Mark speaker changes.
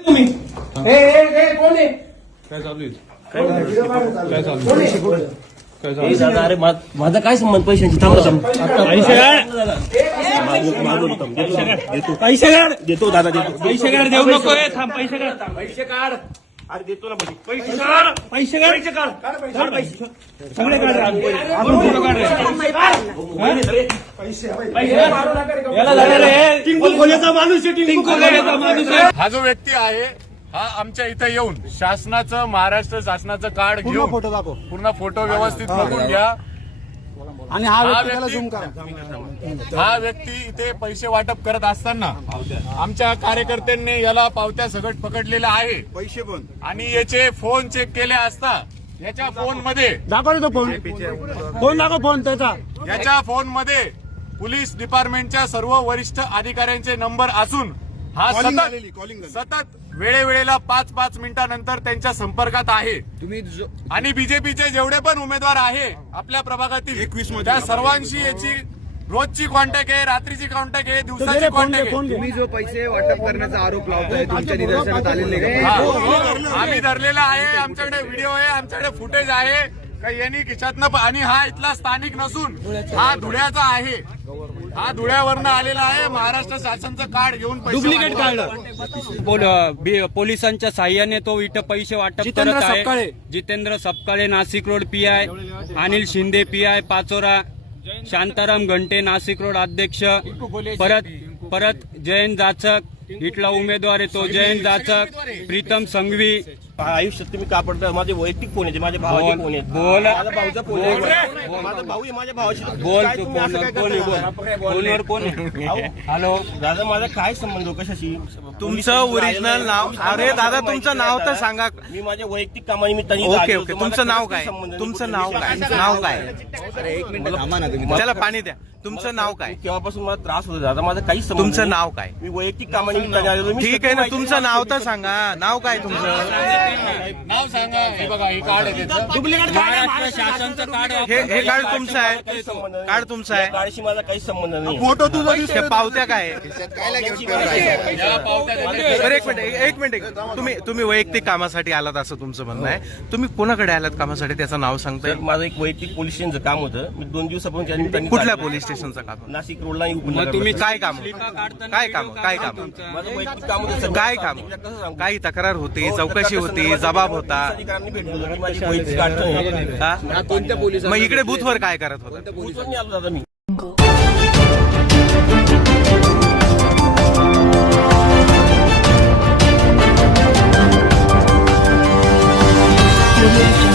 Speaker 1: तुम्ही कोण आहे? काय चालू आहे? काय चालू आहे?
Speaker 2: अरे माझा काय संबंध पैशांची? पैसे काढ देतो दादा देतो.
Speaker 1: पैसे काढ देऊ नको. थांब पैसे काढ.
Speaker 2: पैसे काढ. अरे देतो ना पैसे काढ.
Speaker 1: पैसे काढ.
Speaker 2: पैसे काढ. काढ पैसे
Speaker 1: सगळे काढ. आपण फोटो काढ. याला झालं रे.
Speaker 2: टिंकू खोल्याचा माणूस आहे.
Speaker 1: टिंकू खोल्याचा माणूस आहे.
Speaker 3: हा जो व्यक्ती आहे हा आमच्या इथे येऊन शासनाचं महाराष्ट्र शासनाचं कार्ड घेऊन
Speaker 4: फोटो दाखव
Speaker 3: पूर्ण फोटो व्यवस्थित बघून घ्या.
Speaker 4: आणि हा व्यक्ती त्याला
Speaker 3: व्यक्ती-
Speaker 4: झूम करा.
Speaker 3: हा व्यक्ती इथे पैसे वाटप करत असताना आमच्या कार्यकर्त्यांनी याला पावत्या सगट पकडलेल्या आहे.
Speaker 4: पैसे पण
Speaker 3: आणि याचे फोन चेक केले असता याच्या फोन मध्ये
Speaker 4: दाखव तो फोन फोन दाखव फोन त्याचा
Speaker 3: याच्या फोन मध्ये पोलीस डिपार्टमेंटच्या सर्व वरिष्ठ अधिकाऱ्यांचे नंबर असून हा
Speaker 4: Calling आलेली, calling आलेली.
Speaker 3: सतत वेळेवेळेला 5-5 मिनिटानंतर त्यांच्या संपर्कात आहे. आणि बीजेपीचे जेवढे पण उमेदवार आहे आपल्या प्रभागातील
Speaker 4: 21 मध्ये
Speaker 3: त्या सर्वांशी याची रोजची कॉन्टॅक्ट आहे, रात्रीची कॉन्टॅक्ट आहे, दिवसाची कॉन्टॅक्ट आहे.
Speaker 5: तुम्ही जो पैसे वाटप करण्याचा आरोप लावताय तुमच्या निदर्शनात आलेले का?
Speaker 3: हा, आम्ही धरलेला आहे. आमच्याकडे व्हिडिओ आहे, आमच्याकडे फुटेज आहे का यांनी खिशातनं आणि हा इथला स्थानिक नसून हा धुळ्याचा आहे. हा धुळ्यावरनं आलेला आहे. महाराष्ट्र शासनचं कार्ड घेऊन
Speaker 1: डुप्लिकेट कार्ड. पोलिसांच्या साह्याने तो इथं पैसे वाटप करत आहे. Jitendra Sapkale Nashik road PI, Anil Shinde PI Pachora, Shantaram Ghante Nashik road अध्यक्ष, परत जयंत जाचक इथला उमेदवार आहे तो जयंत जाचक, प्रीतम संघवी.
Speaker 2: आयुष्यात तुम्ही का पडता? माझे वैयक्तिक फोन आहे, माझ्या भावाचे फोन आहेत.
Speaker 1: बोल.
Speaker 2: माझा भाऊचा फोन आहे. माझा भाऊ आहे, माझ्या भावाशी
Speaker 1: बोल.
Speaker 2: काय तुम्ही असं काय करताय?
Speaker 1: फोनवर कोण आहे?
Speaker 2: हॅलो दादा, माझा काय संबंध हो कशाशी?
Speaker 6: तुमचं ओरिजिनल नाव? अरे दादा तुमचं नाव तर सांगा.
Speaker 2: मी माझ्या वैयक्तिक कामानिमित्ताने
Speaker 6: ओके ओके. तुमचं नाव काय? तुमचं नाव काय? नाव काय? त्याला पाणी द्या. तुमचं नाव काय?
Speaker 2: केव्हापासून मला त्रास होतो दादा, माझा काही संबंध
Speaker 6: तुमचं
Speaker 2: नाही.
Speaker 6: नाव काय?
Speaker 2: मी वैयक्तिक कामानिमित्ताने आलेलो. मी
Speaker 6: ठीक आहे ना, तुमचं नाव तर सांगा. नाव काय तुमचं?
Speaker 3: नाव सांगा. हे बघा हे कार्ड आहे त्याचं.
Speaker 1: महाराष्ट्र शासनचं कार्ड.
Speaker 6: हे कार्ड तुमचं आहे? कार्ड तुमचं आहे?
Speaker 2: कार्डशी माझा काही संबंध नाही.
Speaker 4: फोटो तुझा
Speaker 6: हे पावत्या काय?
Speaker 3: या पावत्या देते.
Speaker 6: बरं एक मिनिट. तुम्ही वैयक्तिक कामासाठी आलात असं तुमचं म्हणणं आहे. तुम्ही कोणाकडे आलात कामासाठी त्याचं नाव सांगताय?
Speaker 2: तर माझं एक वैयक्तिक पोलीस स्टेशनचं काम होतं. मी 2 दिवसापासून त्या निमित्ताने
Speaker 6: कुठल्या पोलीस स्टेशनचं काम?
Speaker 2: नाशिक रोडला
Speaker 1: मग तुम्ही
Speaker 6: काय काम? काय काम? काय काम?
Speaker 2: माझं वैयक्तिक काम होतं.
Speaker 6: काय काम? काही तक्रार होती, चौकशी होती, जबाब होता.
Speaker 2: अधिकाऱ्यांनी भेटलो की माझी वैयक्तिक अडचण आहे.
Speaker 6: हा? मग इकडे बूथवर काय करत होता?
Speaker 2: बूथवर नाही आलो दादा मी.
Speaker 7: Go.